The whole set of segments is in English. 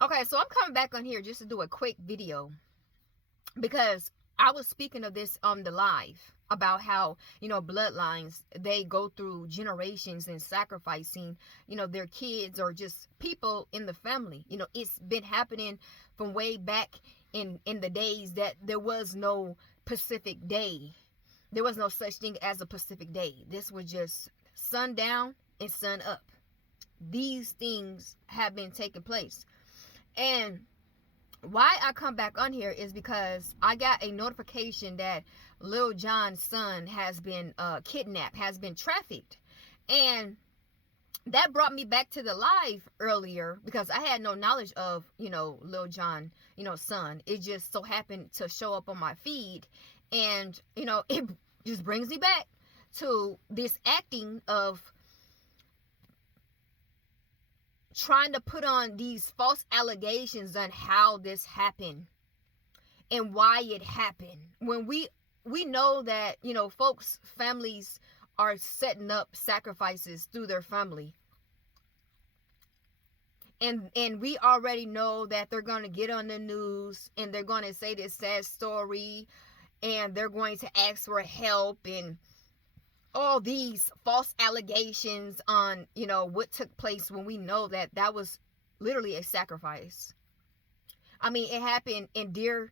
Okay, so I'm coming back on here just to do a quick video because I was speaking of this on the live about how, bloodlines, they go through generations and sacrificing, their kids or just people in the family. It's been happening from way back in the days that there was no Pacific day. There was no such thing as a Pacific day. This was just sundown and sun up. These things have been taking place. And why I come back on here is because I got a notification that Lil Jon's son has been kidnapped, has been trafficked. And that brought me back to the live earlier because I had no knowledge of, Lil Jon, son. It just so happened to show up on my feed. And, it just brings me back to this acting of trying to put on these false allegations on how this happened and why it happened, when we know that, folks, families are setting up sacrifices through their family, and we already know that they're going to get on the news and they're going to say this sad story and they're going to ask for help and all these false allegations on, what took place, when we know that that was literally a sacrifice. I mean, it happened in dear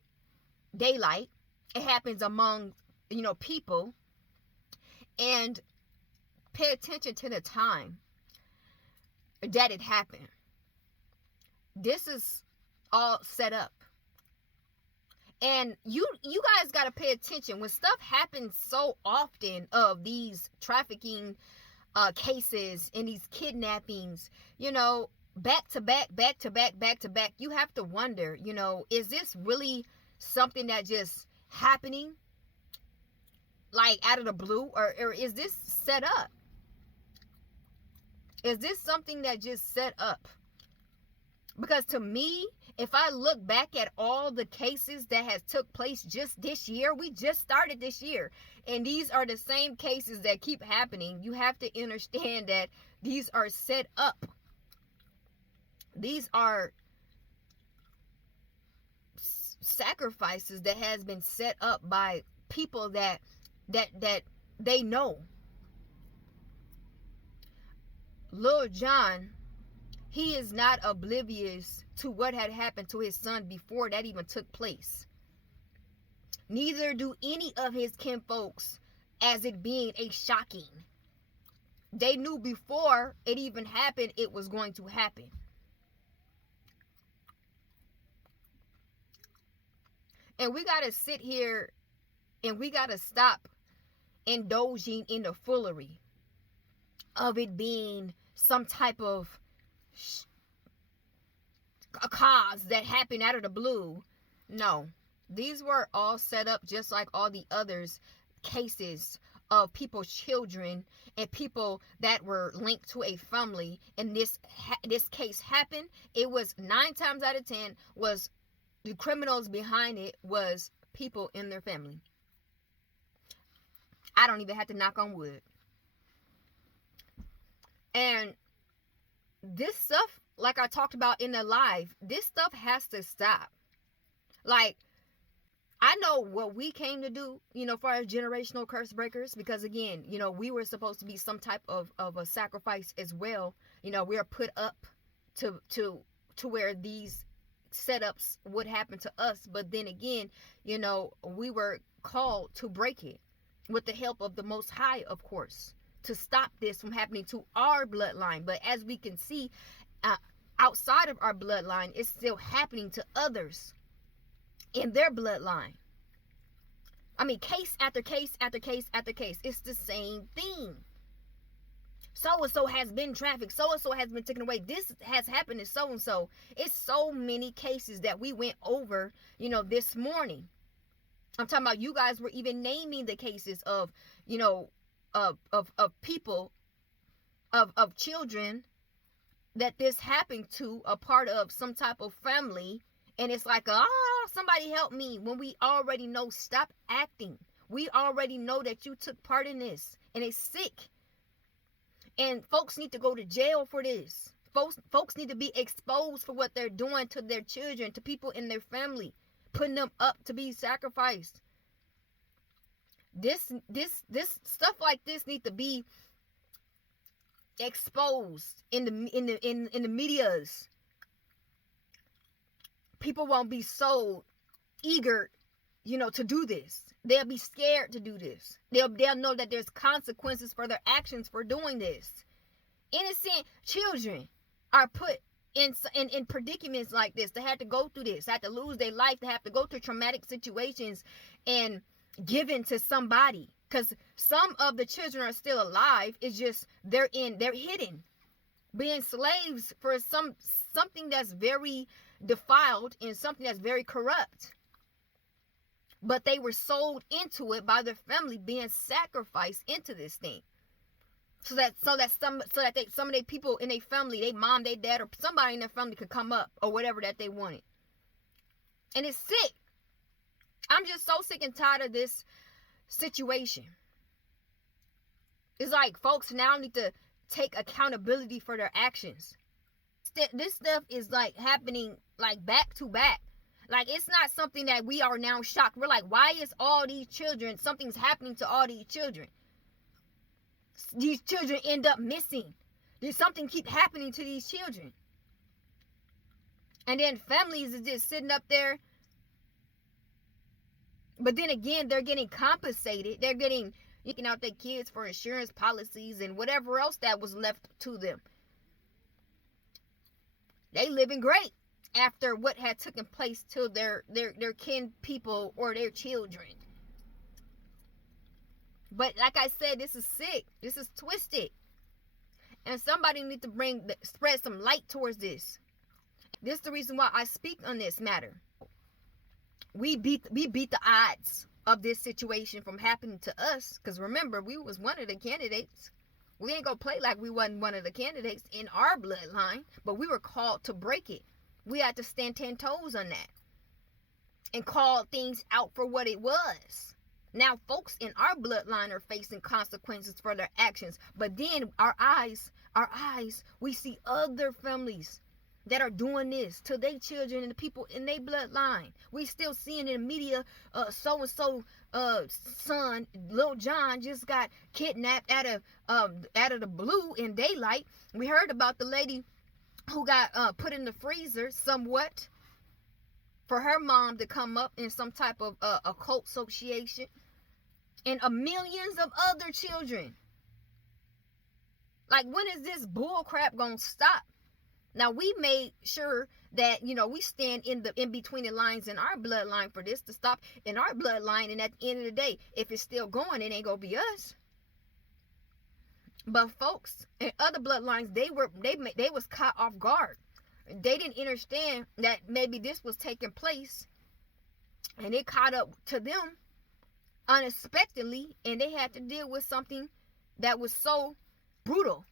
daylight. It happens among, people. And pay attention to the time that it happened. This is all set up. And you guys got to pay attention when stuff happens so often, of these trafficking cases and these kidnappings, back to back, back to back, back to back. You have to wonder, is this really something that just happening like out of the blue, or is this set up? Is this something that just set up? Because to me, if I look back at all the cases that has took place just this year, we just started this year, and these are the same cases that keep happening. You have to understand that these are set up. These are sacrifices that has been set up by people that they know. Lil Jon, he is not oblivious to what had happened to his son before that even took place. Neither do any of his kinfolks, as it being a shocking. They knew before it even happened, it was going to happen. And we got to sit here and we got to stop indulging in the foolery of it being some type of a cause that happened out of the blue. No, these were all set up just like all the others cases of people's children and people that were linked to a family. And this case happened. It was 9 times out of 10 was the criminals behind it was people in their family. I don't even have to knock on wood. And this stuff, like I talked about in the live, this stuff has to stop. Like, I know what we came to do, for our generational curse breakers, because again, we were supposed to be some type of a sacrifice as well. We are put up to where these setups would happen to us. But then again, we were called to break it with the help of the Most High, of course, to stop this from happening to our bloodline. But as we can see, outside of our bloodline, it's still happening to others in their bloodline. I mean, case after case after case after case. It's the same thing. So-and-so has been trafficked. So-and-so has been taken away. This has happened to so-and-so. It's so many cases that we went over, this morning. I'm talking about you guys were even naming the cases of, of people, of children that this happened to, a part of some type of family. And it's like, somebody help me, when we already know. Stop acting. We already know that you took part in this, and it's sick. And folks need to go to jail for this. Folks need to be exposed for what they're doing to their children, to people in their family, putting them up to be sacrificed. This stuff like this need to be exposed in the medias. People won't be so eager, to do this. They'll be scared to do this. They'll know that there's consequences for their actions for doing this. Innocent children are put in predicaments like this. They have to go through this, have to lose their life, they have to go through traumatic situations and given to somebody. Because some of the children are still alive. It's just they're hidden, being slaves for something that's very defiled and something that's very corrupt. But they were sold into it by their family, being sacrificed into this thing. So that some of their people in their family, their mom, their dad, or somebody in their family could come up or whatever that they wanted. And it's sick. I'm just so sick and tired of this situation. It's like folks now need to take accountability for their actions. This stuff is like happening like back to back. Like, it's not something that we are now shocked. We're like, why is all these children, something's happening to all these children? These children end up missing. There's something keep happening to these children. And then families is just sitting up there. But then again, they're getting compensated. They're getting out their kids for insurance policies and whatever else that was left to them. They living great after what had taken place to their kin people or their children. But like I said, this is sick. This is twisted. And somebody needs to spread some light towards this. This is the reason why I speak on this matter. We beat the odds of this situation from happening to us. Because remember, we was one of the candidates. We ain't gonna play like we wasn't one of the candidates in our bloodline. But we were called to break it. We had to stand 10 toes on that. And call things out for what it was. Now, folks in our bloodline are facing consequences for their actions. But then our eyes, we see other families that are doing this to their children and the people in their bloodline. We still seeing in the media, so-and-so son, Lil John, just got kidnapped out of the blue in daylight. We heard about the lady who got put in the freezer somewhat for her mom to come up in some type of occult association. And millions of other children. Like, when is this bull crap gonna stop? Now, we made sure that, we stand in between the lines in our bloodline for this to stop in our bloodline. And at the end of the day, if it's still going, it ain't gonna be us. But folks in other bloodlines, they was caught off guard. They didn't understand that maybe this was taking place, and it caught up to them unexpectedly, and they had to deal with something that was so brutal.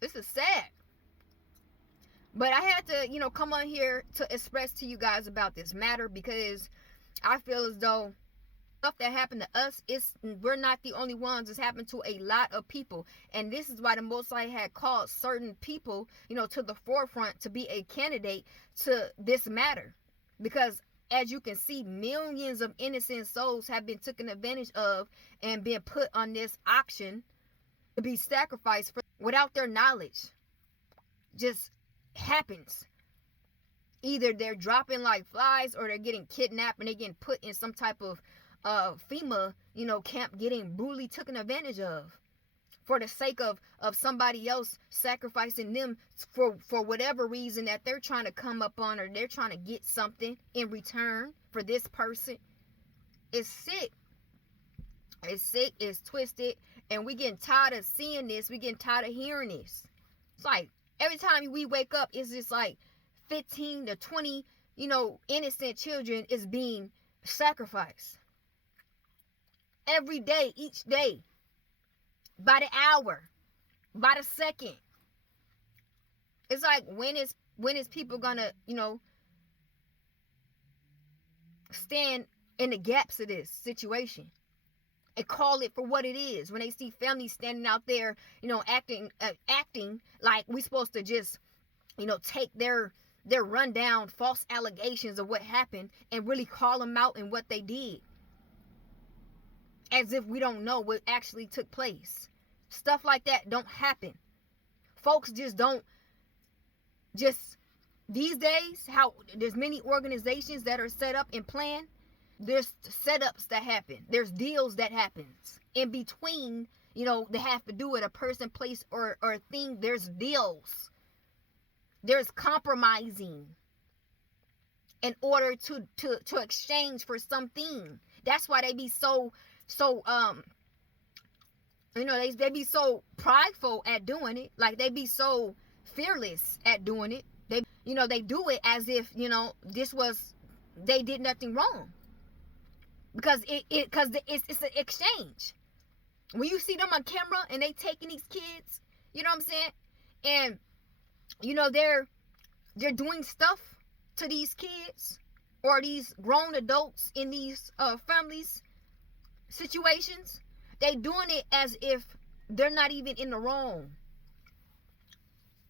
This is sad. But I had to, come on here to express to you guys about this matter, because I feel as though stuff that happened to us, we're not the only ones. It's happened to a lot of people. And this is why the Most High had called certain people, to the forefront to be a candidate to this matter. Because as you can see, millions of innocent souls have been taken advantage of and been put on this auction to be sacrificed without their knowledge. Just happens. Either they're dropping like flies, or they're getting kidnapped and they're getting put in some type of FEMA, camp, getting brutally taken advantage of for the sake of somebody else sacrificing them for whatever reason that they're trying to come up on, or they're trying to get something in return for this person. It's sick. It's sick. It's twisted. And we getting tired of seeing this. We getting tired of hearing this. It's like every time we wake up, it's just like 15 to 20, innocent children is being sacrificed. Every day, each day. By the hour, by the second. It's like, when is people gonna, stand in the gaps of this situation? and call it for what it is. When they see families standing out there, acting like we supposed to just, take their rundown false allegations of what happened and really call them out in what they did, as if we don't know what actually took place. Stuff like that don't happen. Folks just don't, just these days, how there's many organizations that are set up and planned. There's setups that happen. There's deals that happens in between, they have to do with a person, place, or a thing. There's deals. There's compromising in order to exchange for something. That's why they be so they be so prideful at doing it. Like, they be so fearless at doing it. They do it as if, they did nothing wrong. Because it's an exchange. When you see them on camera and they taking these kids, you know what I'm saying? And they're doing stuff to these kids or these grown adults in these families situations. They doing it as if they're not even in the wrong.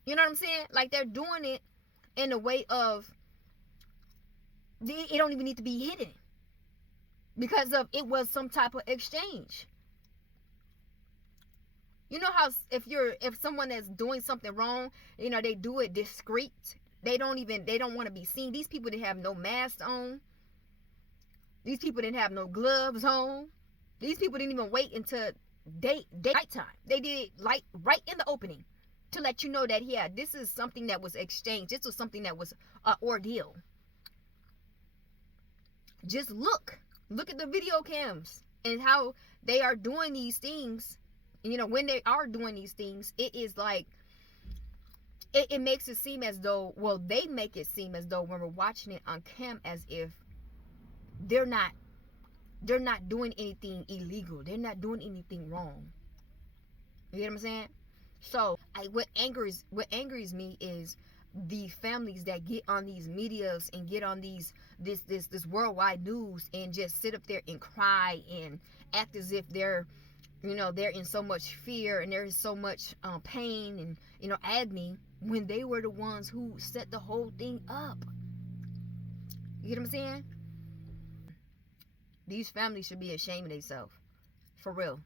You know what I'm saying? Like, they're doing it in a way of it don't even need to be hidden, because of it was some type of exchange. You know how if someone is doing something wrong, they do it discreet. They don't want to be seen. These people didn't have no masks on. These people didn't have no gloves on. These people didn't even wait until night time. They did it like right in the opening to let you know that, yeah, this is something that was exchanged. This was something that was an ordeal. Just look at the video cams and how they are doing these things. When they are doing these things, it is like it makes it seem as though, well, they make it seem as though when we're watching it on cam, as if they're not doing anything illegal. They're not doing anything wrong. You get what I'm saying? So what angers me is the families that get on these medias and get on this worldwide news and just sit up there and cry and act as if they're in so much fear and there's so much pain and agony, when they were the ones who set the whole thing up. You get what I'm saying? These families should be ashamed of themselves, for real.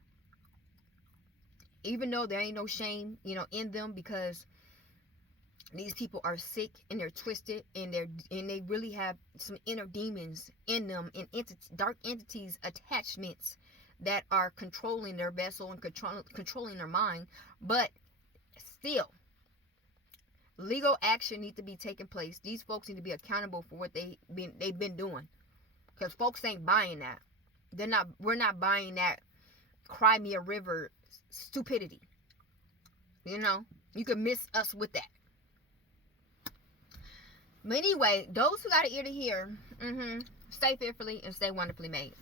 Even though there ain't no shame, in them, because these people are sick and they're twisted and they really have some inner demons in them, and dark entities, attachments that are controlling their vessel and controlling their mind. But still, legal action needs to be taking place. These folks need to be accountable for what they've been doing, because folks ain't buying that. We're not buying that Cry Me a River stupidity. You can miss us with that. But anyway, those who got an ear to hear, stay fearfully and stay wonderfully made.